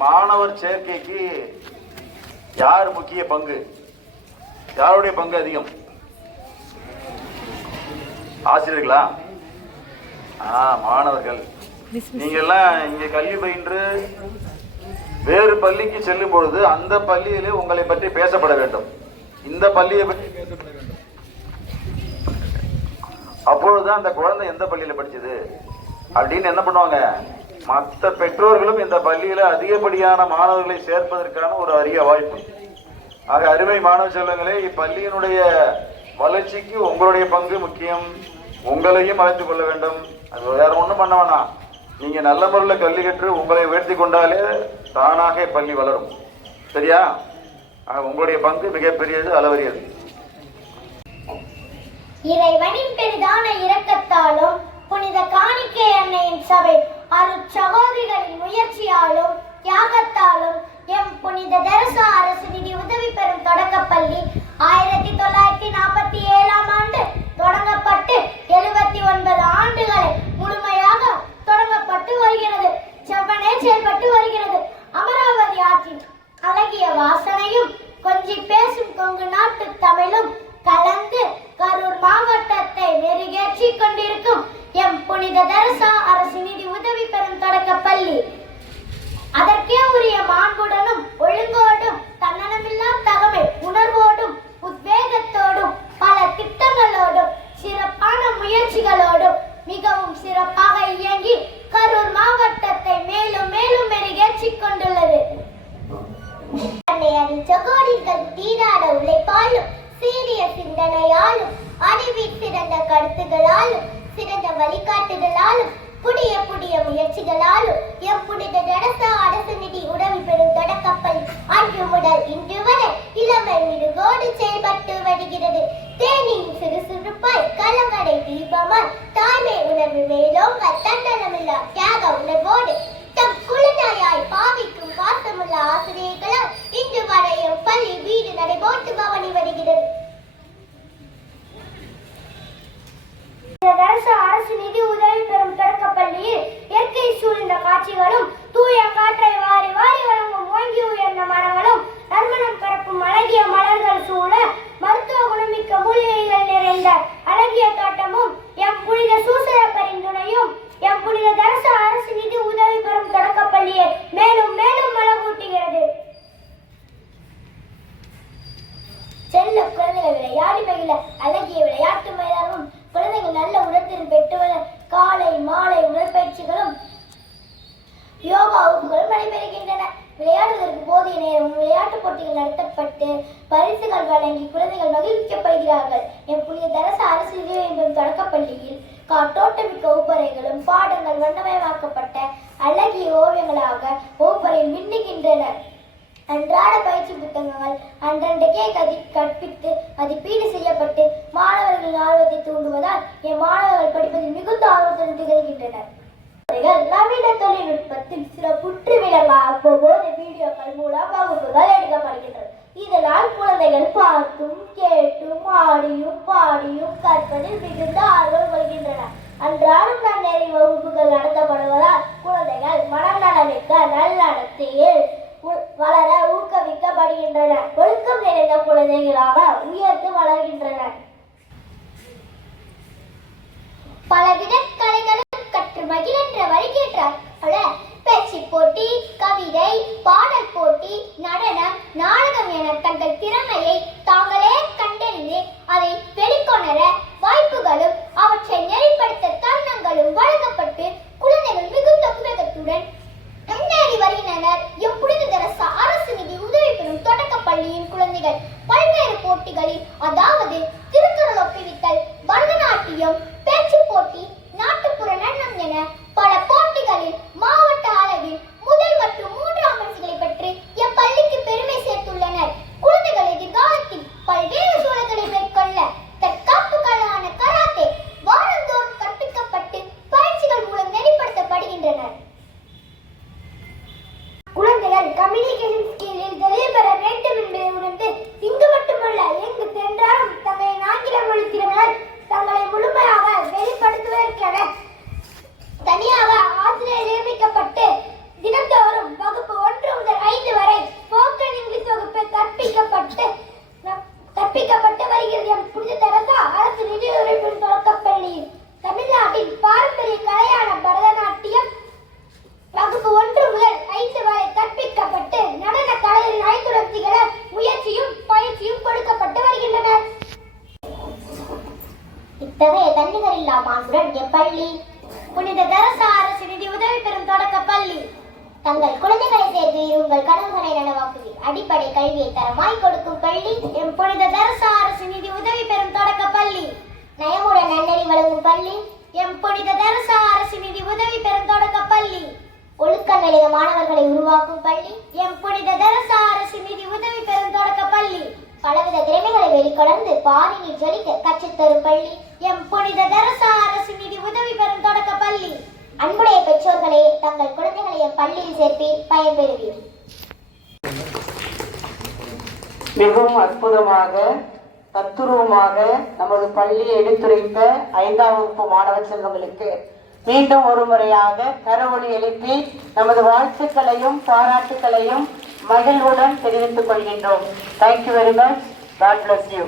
மாணவர் சேர்க்கைக்கு யார் முக்கிய பங்கு? யாருடைய பங்கு அதிகம்? ஆசிரியர்களா? மாணவர்கள். நீங்க எல்லாம் இங்க கல்வி பயின்று வேறு பள்ளிக்கு செல்லும் பொழுது அந்த பள்ளியிலே உங்களை பற்றி பேசப்பட வேண்டும், இந்த பள்ளியை பற்றி பேசப்பட வேண்டும். அப்பொழுதுதான் அந்த குழந்தை எந்த பள்ளியில படிச்சது அப்படின்னு என்ன பண்ணுவாங்க, மற்ற பெற்றோர்களும் இந்த பள்ளியில அதிகப்படியான மாணவர்களை சேர்ப்பதற்கான ஒரு அரிய வாய்ப்பு. ஆக அருமை மாணவ செல்வங்களே, இப்பள்ளியினுடைய வளர்ச்சிக்கு உங்களுடைய பங்கு முக்கியம். உங்களையும் அழைத்துக் கொள்ள வேண்டும். அது வேற ஒண்ணும் பண்ண வேணாம். நீங்க நல்ல முறையில் கல்வி கற்று உங்களை உயர்த்தி கொண்டாலே தானாக பள்ளி வளரும். சரியா? உங்களுடைய பங்கு மிகப்பெரியது, அளவரியது. இறைவனின் பெரிதான இரக்கத்தாலும் புனித காணிக்கை அன்னையின் சபை அருட்சகோதரிகளின் முயற்சியாலும் தியாகத்தாலும் எம் புனித தெரசா அரசு நிதி உதவி பெறும் தொடக்கப்பள்ளி 1947ஆம் ஆண்டு தொடங்கப்பட்டு 79 ஆண்டுகளை முழுமையாக தொடங்கப்பட்டு வருகிறது. செவ்வனே செயல்பட்டு வருகிறது. அமராவதி ஆற்றின் அழகிய வாசனையும் கொஞ்சி பேசும் கொங்கு நாட்டு தமிழும் கலந்து கரூர் மாவட்டத்தை மெருகேற்றி கொண்டிருக்கும் எம் புனித தெரசா அரசு நிதி உதவி பெறும் தொடக்கப்பள்ளி அதற்கே உரிய மாண்புடனும் ஒழுங்கோடும் தன்னலமில்லா தகமை உணர்வோடும் உத்வேகத்தோடும் பல திட்டங்களோடும் சிறப்பான முயற்சிகளோடும் மிகவும் சிறப்பாக இயங்கி கரூர் மாவட்டத்தை மேலும் மேலும் மெருகேற்றி கொண்டுள்ளது. சகோதரிகள் தீராட உழைப்பாலும் சீரிய சிந்தனையாலும் அறிவில் சிறந்த கருத்துகளாலும் சிறந்த வழிகாட்டுதலாலும் புதிய புதிய முயற்சிகளாலும் எம் புனித தெரசா அரசு நிதி உதவி பெறும் தொடக்கப்பள்ளி அன்று முதல் இன்று வரை இளமை மிருகோடு செயல்பட்டு வருகிறது. தேனியின் சுறுசுறுப்பாய் கலங்கரை தீபமாய் தாய்மை உணர்வு மேலோங்க தன்னலமில்லா தியாக உணர்வோடு தம் குழந்தையாய் பாவிக்கும் பாசமுள்ள ஆசிரியர்களால் இன்று வரை எம் பள்ளி வீடு நடைபோட்டு பவனி வருகிறது. அரசு நிதி உதவி பெறும் தொடக்கப்பள்ளியில் இயற்கை சூழ்ந்த காட்சிகளும் தூய காற்றை வாரி வாரி வழங்கும் ஓங்கி உயர்ந்த மரங்களும் நறுமணம் பரப்பும் அழகிய மலர்கள் சூழ மருத்துவ குணமிக்க மூலிகைகள் நிறைந்த அழகிய தோட்டமும் எம் புனித சூசர பரிந்துணையும் எம் புனித தெரசா அரசு நிதி உதவி பெறும் தொடக்கப்பள்ளியை மேலும் மேலும் மலகூட்டுகிறது. செல்ல குழந்தைகள் விளையாடி மகிழ அழகிய விளையாட்டு மைதானமும் குழந்தைகள் நல்ல உடற்திறன் பெற்றுவர காலை மாலை உடற்பயிற்சிகளும் யோகா வகுப்புகளும் நடைபெறுகின்றன. விளையாடுவதற்கு போதிய நேரமும் விளையாட்டுப் போட்டிகள் நடத்தப்பட்டு பரிசுகள் வழங்கி குழந்தைகள் மகிழ்விக்கப்படுகிறார்கள். எம் புனித தெரசா அரசு நிதி என்பதும் தொடக்கப்பள்ளியில் காற்றோட்டமிக்க வகுப்பறைகளும் பாடங்கள் வண்ணமயமாக்கப்பட்ட அழகிய ஓவியங்களாக வகுப்பறையில் மின்னுகின்றன. அன்றாட பயிற்சி புத்தகங்கள் அன்றன்றைக்கே கற்பித்து மதிப்பீடு செய்யப்பட்டு மாணவர்களின் ஆர்வத்தை தூண்டுவதால் என் மாணவர்கள் படிப்பதில் மிகுந்த ஆர்வத்துடன் திகழ்கின்றனர். நவீன தொழில்நுட்பத்தில் சில புற்று விளங்க அவ்வப்போது வீடியோக்கள் மூலம் வகுப்புகள் எடுக்கப்படுகின்றன. இதனால் குழந்தைகள் பார்த்தும் கேட்டும் ஆடியும் பாடியும் கற்பதில் மிகுந்த ஆர்வம் கொள்கின்றனர். அன்றாடம் நன்னெறி வகுப்புகள் நடத்தப்படுவதால் குழந்தைகள் மனநலமிக்க நல்லடத்தையில் வளர ஊக்குவிக்கப்படுகின்றனர். ஒழுக்கம் நிறைந்த குழந்தைகளாக உயர்ந்து வளர்கின்றனர். பலவித கலைகளும் கற்று மகிழ்கின்ற வருகின்றார். பேச்சு போட்டி, கவிதை, பாடல் போட்டி, நடனம், நாடகம் என தங்கள் திறமையை தாங்களே கண்டறிந்து அதை வெளிக்கொணர வாய்ப்புகளும் அவற்றை நெறிப்படுத்த தருணங்களும் வழங்கப்பட்டு குழந்தைகள் மிகுந்த உத்வேகத்துடன் முன்னேறி வருகின்றனர். எம் புனித தெரசா அரசு நிதி உதவி பெறும் தொடக்கப்பள்ளியின் குழந்தைகள் பல்வேறு போட்டிகளில், அதாவது திருக்குறள் ஒப்புவித்தல், பரதநாட்டியம், பேச்சு போட்டி, நாட்டுப்புற நடனம் என பல போட்டிகளில் வயதுகள் இல்லா மாண்புடன் எப்பள்ளி புனித தெரச அரசு நிதி உதவி பெறும் தொடக்க பள்ளி. தங்கள் குழந்தைகளை சேர்த்து உங்கள் கனவுகளை நனவாக்குவீர். அடிப்படை கல்வியை தரமாய் கொடுக்கும் பள்ளி எம் புனித தெரச அரசு நிதி உதவி பெறும் தொடக்க பள்ளி. நயமுடன் நன்னறி வழங்கும் பள்ளி எம் புனித தெரச அரசு நிதி உதவி பெறும் தொடக்க பள்ளி. ஒழுக்கம் நிறைந்த மாணவர்களை உருவாக்கும் பள்ளி எம் புனித தெரச அரசு நிதி உதவி பெறும் தொடக்க பள்ளி. பலவித திறமைகளை வெளிக்கொணர்ந்து பாரினில் ஜொலிக்க கற்றுத்தரும் பள்ளி எம் புனித தெரச அரசு நிதி உதவி பெறும் தொடக்க பள்ளி. அன்புடைய பெற்றோர்களே, தங்கள் குழந்தைகளை எம் பள்ளியில் சேர்ப்பீர், பயன்பெறுவீர். மிகவும் அற்புதமாக தத்துருவமாக நமது பள்ளியை எடுத்துரைத்த 5ஆம் வகுப்பு மாணவ செல்வங்களுக்கு மீண்டும் ஒரு முறையாக கரவொலி எழுப்பி நமது வாழ்த்துக்களையும் பாராட்டுக்களையும் மகிழ்வுடன் தெரிவித்துக் கொள்கின்றோம். Thank you very much. God bless you.